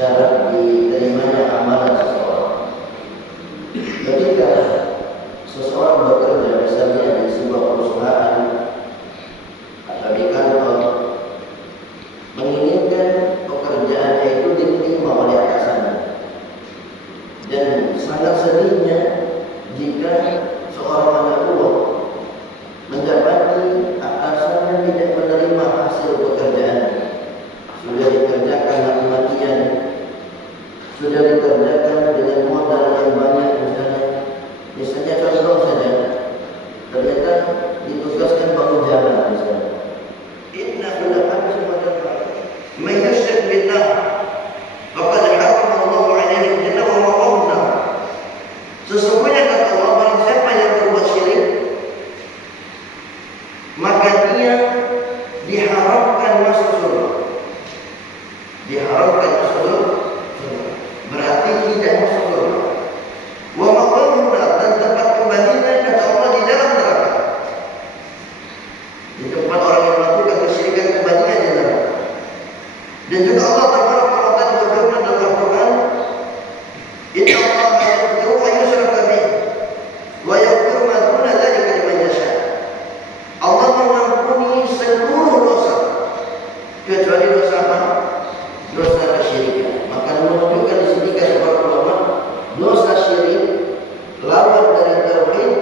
syarat diterimanya amalan seseorang. Ketika seseorang bekerja misalnya di sebuah perusahaan atau di kantor, menginginkan pekerjaannya itu diterima oleh atasannya, dan sangat sedihnya jika seorang anak buah mendapati atasannya tidak menerima hasil pekerjaannya. Sudah dikerjakan mati-matian, sudah dikerjakan dengan modal yang banyak, misalnya contoh saja, ternyata ditugaskan bangun jalan misalnya. Inna khulafat semuanya mayyashrik billah faqad harrama Allahu 'alaihi al-jannah wa ma'wahu an-nar. Sesungguhnya kata Allah, barang siapa yang berbuat syirik, maka dia diharamkan masuk surga. Diharamkan masuk surga berarti tidak masuk surga. Wa ma'wahu an-nar, dan tempat kembalinya kata Allah di dalam neraka. Di tempat orang yang melakukan kesyirikan kembalinya di neraka. Dan juga Allah Taala berfirman dalam Al-Quran, Inna Allah la yaghfiru an yushraka bihi wa yaghfiru ma duna dzalika liman yasha. Allah mengampuni seluruh dosa kecuali dosa apa? Dosa kesyirikan. Maka menunjukkan di sini kata para ulama, dosa syirik lawan dari tauhid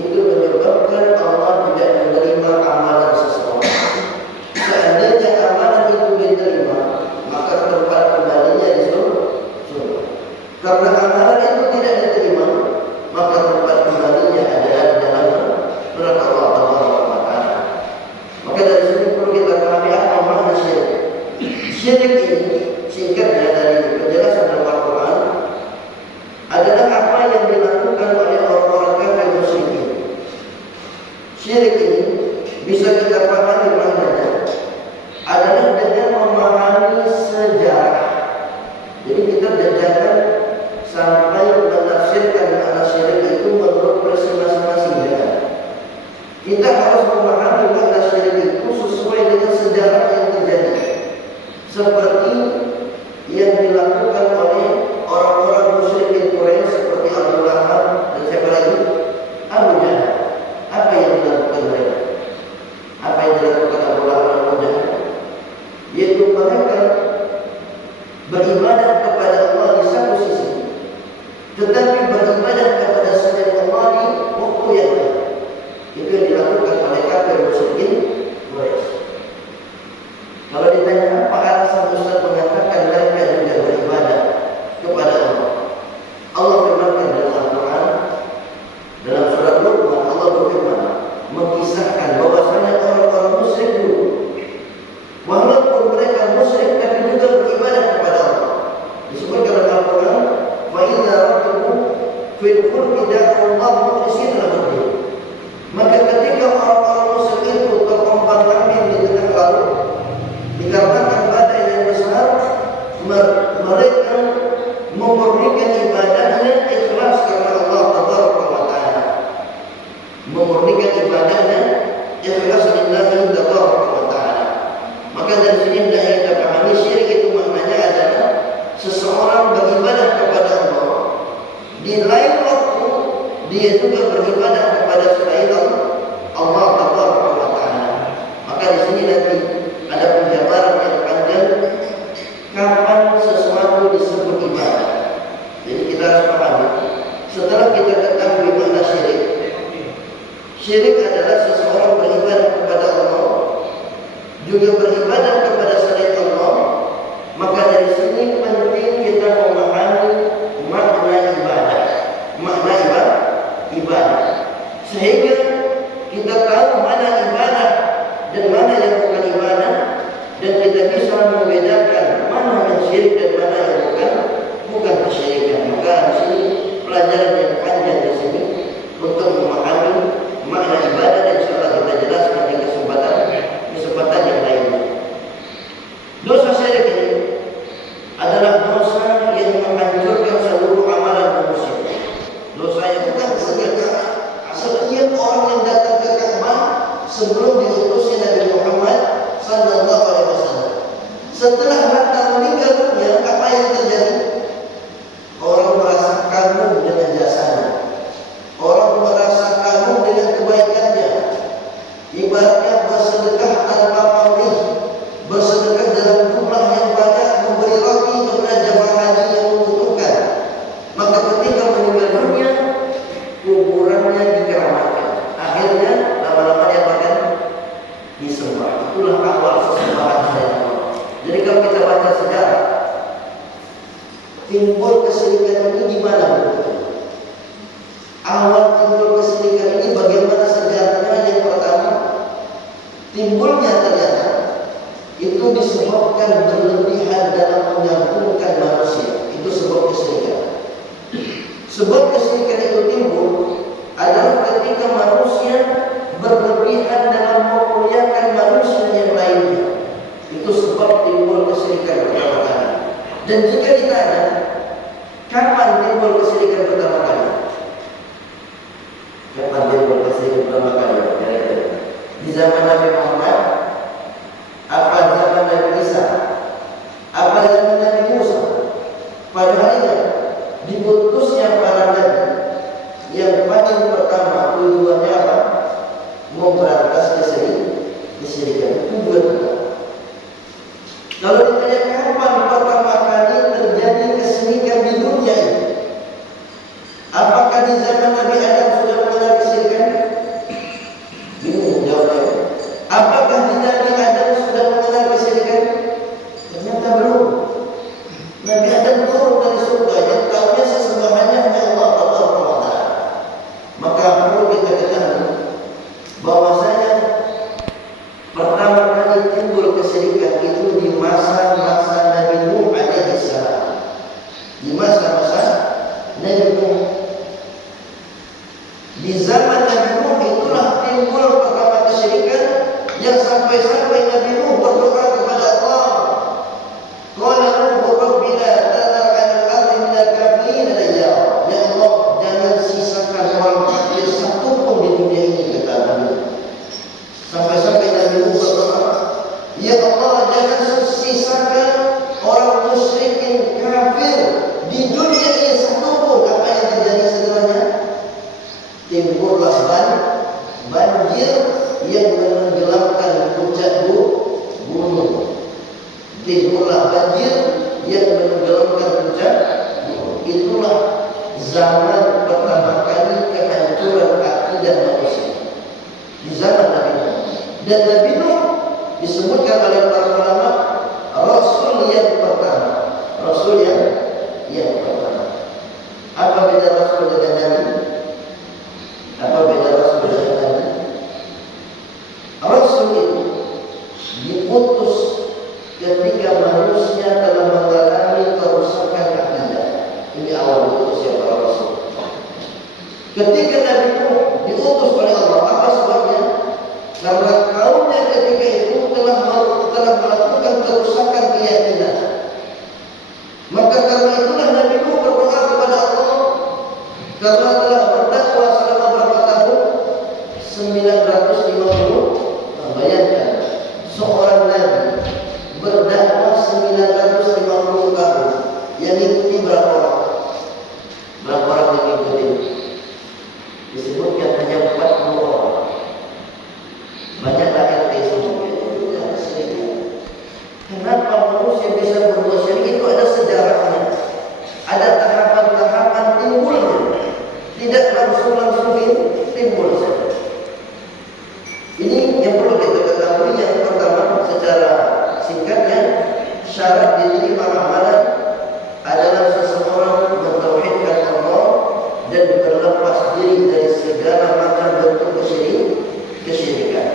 itu menyebabkan Allah tidak menerima amalan seseorang. Seandainya amalan itu diterima, maka tempat kembalinya di surga. Karena amalan itu tidak diterima, maka tempat kembalinya adalah di dalam neraka Allah Taala. Maka dari sini perlu kita pahami apa makna syirik. Syirik ini singkatnya dari penjelasan dalam Al-Quran adalah apa yang dilakukan oleh orang-orang kafir musyrikin. Syirik ini bisa kita pahami maknanya adalah dengan memahami sejarah. Jadi kita jangan sampai menafsirkan makna syirik itu menurut versi masing-masing. Kita harus memahami makna syirik itu sesuai dengan sejarah yang terjadi, seperti yang dilakukan oleh orang-orang musyrikin Quraisy seperti Abu Lahab dan siapa lagi? Abu Jahal. Apa yang dilakukan mereka? Apa yang dilakukan Abu Lahab dan Abu Jahal? Yaitu mereka beribadah kepada Allah di satu sisi, tetapi beribadah kepada selain Allah di waktu yang lain. Itu yang dilakukan oleh kafir musyrikin Quraisy. Kalau ditanya apa alasan Ustaz mengatakan mereka juga beribadah kepada Allah, Allah firmankan dalam Al-Quran, dalam surat Luqman, Allah berfirman mengisahkan bahwasanya orang-orang musyrik dulu, walaupun mereka musyrik tapi juga beribadah kepada Allah. Disebutkan dalam Al-Quran, wa idza rakibu fil fulki da'u Allah mukhlishina lahu. Maka ketika orang-orang musyrik itu terombang-ambing di tengah laut dikarenakan badai yang besar, mereka memurnikan ibadahnya ikhlas karena Allah Taala. Memurnikan ibadahnya ikhlas lillahi Taala. Maka dari sini yang kita pahami, syirik itu maknanya adalah seseorang beribadah kepada Allah, di lain waktu dia juga beribadah kepada selain Allah Taala. Maka di sini nanti ada penjabaran yang panjang kapan sesuatu disebut ibadah. Jadi kita harus pahami. Setelah kita ketahui makna syirik, syirik adalah seseorang beribadah kepada Allah, juga beribadah kepada selain Allah. Maka dari sini penting kita memahami makna ibadah, makna ibadah, sehingga kita tahu mana ibadah dan mana yang bukan ibadah, dan kita bisa membedakan mana yang syirik dan mana yang bukan kesyirikan. Maka di sini pelajaran yang panjang di sini untuk memahami makna ibadah. timbul kesyirikan ini gimana bentuknya? Awal timbul kesyirikan ini bagaimana sejarahnya? Yang pertama, timbulnya ternyata itu disebabkan berlebihan dalam menyambungkan manusia. Itu sebab kesyirikan. Sebab kesyirikan itu timbul adalah ketika manusia berlebihan dalam memuliakan manusia yang lainnya. Itu sebab timbul kesyirikan pertama kali. Dan jika ditanya, kapan timbul kesyirikan pertama kali? Kapan timbul kesyirikan pertama kali? Di zaman Nabi Muhammad? Apa zaman Nabi Isa? Apa zaman Nabi Musa? Padahalnya diputusnya para nabi yang paling pertama tujuannya apa? Memberantas kesyirikan. Itu dua. Kalau ditanya kapan pertama kali terjadi kesyirikan di dunia ini, apakah di zaman Nabi Adam sudah mengenal kesyirikan? Bingung jawabnya. Apakah di Nabi Adam sudah mengenal kesyirikan? Ternyata belum. Nabi Adam turun dari surga yang tahunya sesembahannya hanya Allah Taala. Maka perlu kita ketahui bahwasanya pertama kali timbul kesyirikan itu di masa-masa Nabi Nuh alaihi salam. Di masa-masa Nabi Nuh. Di zaman Nabi Nuh itulah timbul pertama kesyirikan yang sampai-sampai Nabi Nuh berdoa kepada Allah. Qala Nuh Rabbina tadar 'alal ardi minal kafirin dayyara. Ya Allah, jangan sisakan orang kafir satu pun di dunia ini, kata Nabi. Sampai-sampai Nabi Nuh berdoa, ya Allah, jangan sisakan orang musyrikin kafir di dunia ini satu pun. Apa yang terjadi setelahnya? Timbullah banjir yang menenggelamkan puncak gunung. Timbullah banjir yang menenggelamkan puncak gunung. Itulah zaman pertama kali kehancuran akidah manusia di zaman Nabi Nuh. Dan Nabi Nuh disebutkan oleh para ulama Rasul yang pertama. Rasul yang pertama. Apa beda Rasul dengan Nabi? Apa beda Rasul dengan Nabi? Rasul itu diutus ketika manusia telah mengalami kerusakan akidah. Ini awal diutusnya para Rasul. Ketika Nabi Nuh diutus oleh Allah, apa sebabnya? Karena kaumnya ketika itu telah melakukan kerusakan keyakinan. Maka karena itulah Nabi Nuh berdoa kepada Allah, karena telah berdakwah selama berapa tahun? 950. Bayangkan, seorang Nabi berdakwah 950 tahun. Yang ikuti berapa orang? Berapa orang yang ikuti? Disebutkan hanya 40 orang. Banyak rakyat disebutkan. Kenapa manusia bisa berbuat syirik? Itu ada sejarahnya. Ada tahapan-tahapan timbulnya. Tidak langsung timbul saja. Ini yang perlu kita ketahui. Yang pertama, secara singkatnya, syarat diterima amalan adalah seseorang mentauhidkan Allah dan berlepas diri dari segala macam bentuk kesyirikan.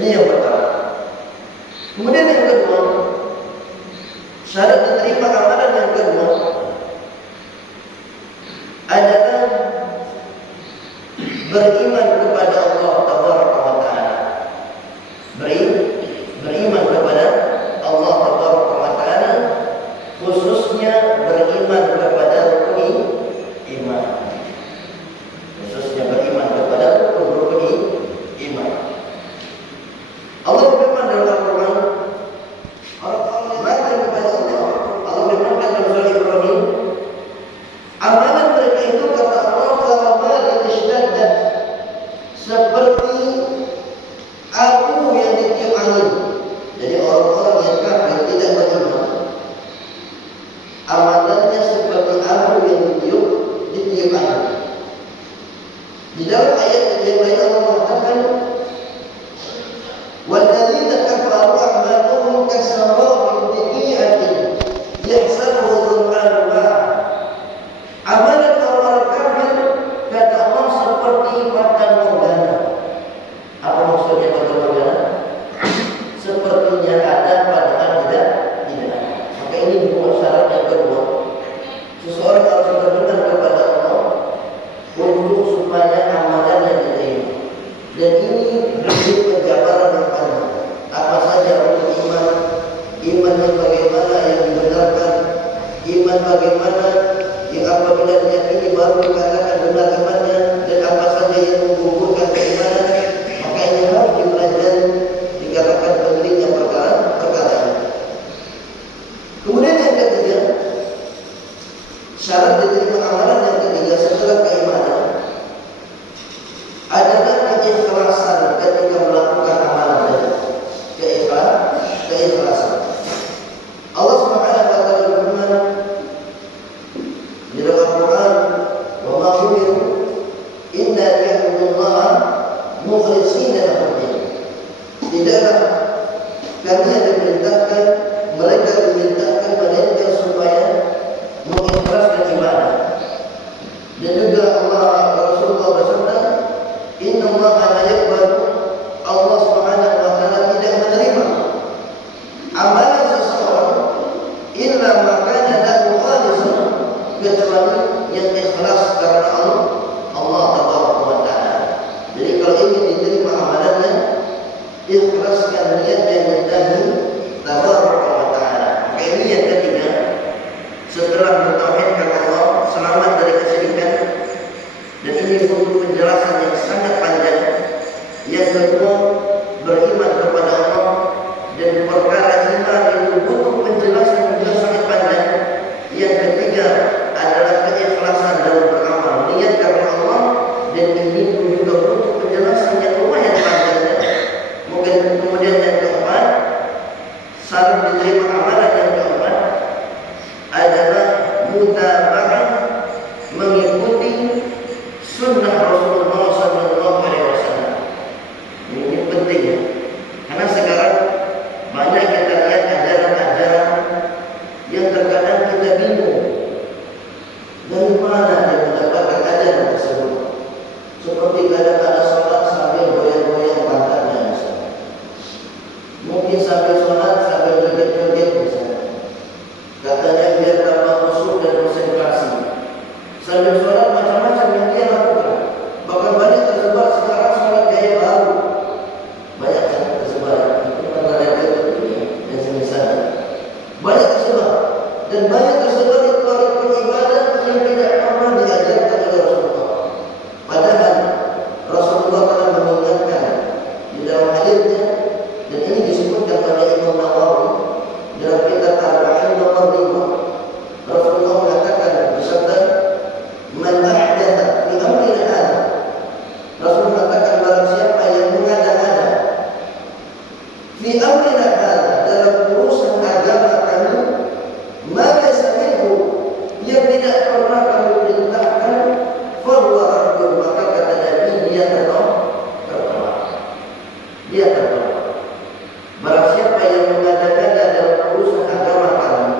Ini yang pertama. Kemudian yang kedua, syarat diterima amalan yang kedua adalah beriman kepada Allah Tabaraka wa Ta'ala. Beriman kepada Allah Tabaraka wa Ta'ala, khususnya beriman kepada rukun iman. Khususnya beriman kepada rukun iman. Allah berfirman dalam Al-Quran, orang-orang yang beriman kepada Allah, Allah berfirman dalam surah Ibrahim, amalan mereka itu kata Allah karamal ishtaddat, seperti abu yang ditiup angin. Jadi orang-orang yang kafir tidak beriman, amalannya seperti abu yang ditiup angin. Di dalam ayat yang lain Allah mengatakan, وَالَّذِينَ كَفَرُوا أَعْمَالُهُمْ كَسَرَابٍ بِقِيعَةٍ يَحْسَبُهُ الظَّمْآنُ مَاءً Iman bagaimana yang apabila diyakini baru dikatakan benar imannya, dan apa saja yang menggugurkan keimanan, maka ini harus dipelajari dikatakan pentingnya perkara ini. Kemudian yang ketiga, syarat diterima amalan yang ketiga setelah keimanan adalah keikhlasan ketika melakukan amalan tadi. Keikhlasan. Allah Subhanahu wa taala berfirman di dalam Al-Qur'an, "Wa ma umiru illa liya'budullaha mukhlishina lahu-d-din." Tidaklah kami diperintahkan, mereka diperintahkan melainkan supaya mengikhlaskan ibadah. Dan juga Rasulullah bersabda, "Inna Allaha la yaqbalu," Allah Subhanahu wa taala tidak menerima amalan seseorang illa ma kana lahu khalisan, kecuali yang ikhlas karena Allah Tabaraka wa taala. Jadi kalau ingin diterima amalannya, ikhlaskan niatnya lillahi Tabaraka wa taala. Maka ini yang ketiga, setelah mentauhidkan Allah, selamat dari kesyirikan. Dan ini butuh penjelasan yang sangat panjang. Yang kedua, beriman kepada Allah. Dan perkara iman itu butuh penjelasan yang sangat panjang. Yang ketiga adalah keikhlasan dalam beramal, niat karena Allah. Dan ini juga butuh penjelasan yang lumayan panjangnya. Mungkin kemudian yang keempat, syarat diterima amalan yang keempat adalah mutaba'ah, mengikuti sunnah Rasulullah SAW. Ini penting ya, karena sekarang banyak kita lihat ajaran-ajaran yang terkadang kita bingung dari mana dia mendapatkan ajaran tersebut. Seperti kadang ada sholat sambil goyang-goyang pantatnya misalnya. Mungkin sambil sholat sambil joget-joget misalnya. Katanya biar tambah khusyuk dan konsentrasi. Sambil sholat macam-macam yang dia lakukan. Bahkan banyak tersebar sekarang sholat gaya baru. Banyak yang tersebar. Itu antara itu dan semisalnya. Banyak tersebar. Dan banyak tersebar ritual-ritual ibadah yang tidak pernah diajarkan oleh Rasulullah. Padahal Rasulullah telah mengingatkan di dalam hadisnya, dan ini disebutkan oleh Imam Nawawi dalam kitab Arba'in nomor 5. Rasulullah mengatakan bersabda, "Man ahdatha fi amrina hadza." Rasul mengatakan barang siapa yang mengada-ada fi amrina hadza, dalam urusan agama kami, maka sahihu, yang tidak pernah kami perintahkan, fahuwa raddun, maka kata Nabi, dia tertolak. Dia tertolak. Barang siapa yang mengada-ada dalam urusan agama kami,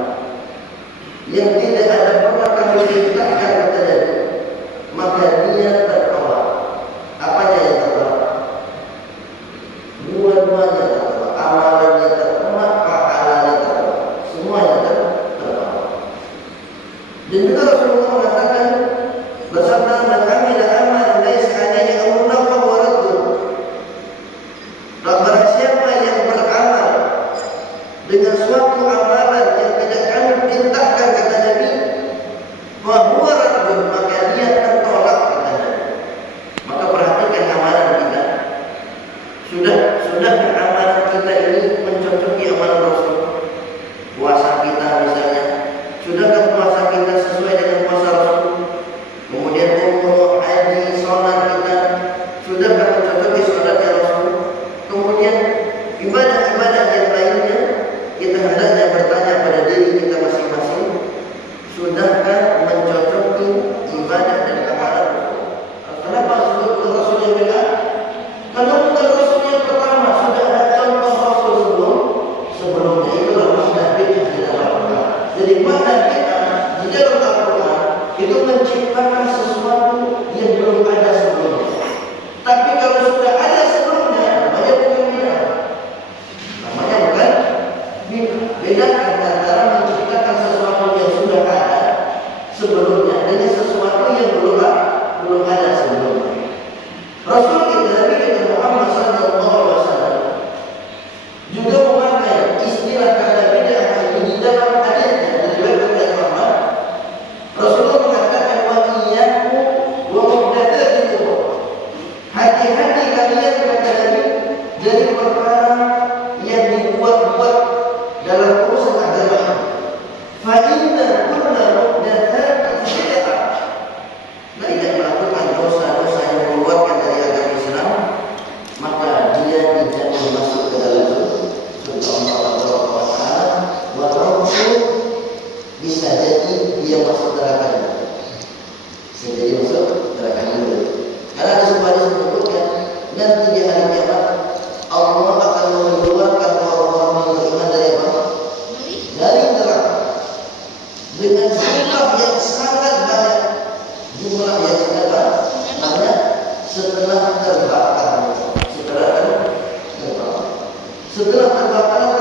yang tidak ada pernah kami perintahkan, kata Nabi, maka dia tertolak. Apanya yang tertolak? Dua-duanya tertolak. Amalannya tertolak, pahalanya tertolak. Semuanya tertolak. Dan juga Rasulullah mengatakan, bersabda, "Man amila amalan laisa alaihi amruna fahuwa raddun." Barang siapa yang beramal dengan suatu amalan yang tidak kami perintahkan, kata Nabi, fahuwa raddun, maka dia tertolak, kata Nabi. Maka perhatikan amalan kita. Sudah amalan kita ini mencocoki amalan Rasul. Puasa kita misalnya, sudahkah puasa kita sesuai dengan puasa Rasul? Kemudian umroh, haji, sholat kita, sudahkah mencocoki sholatnya Rasul? Kemudian ibadah-ibadah yang lainnya, kita hendaknya bertanya pada diri kita masing-masing, sudahkah mencocoki ibadah dan amalan Rasul? Kenapa Rasul yang beda? Karena bukan Rasul yang pertama, sudah ada contoh Rasul sebelumnya. Itulah makna bid'ah di dalam Al-Quran. Jadi makna bid'ah di dalam Al-Quran itu menciptakan sesuatu yang belum ada sebelumnya. Tapi kalau sudah ada sebelumnya, namanya bukan bid'ah. Namanya bukan bid'ah. Bedakan antara menciptakan sesuatu yang sudah ada sebelumnya dengan sesuatu yang belum ada sebelumnya. Rasul kita, Nabi kita Muhammad SAW juga memakai istilah kata bid'ah ini di dalam hadisnya dari Imam Ahmad Setelah terbakar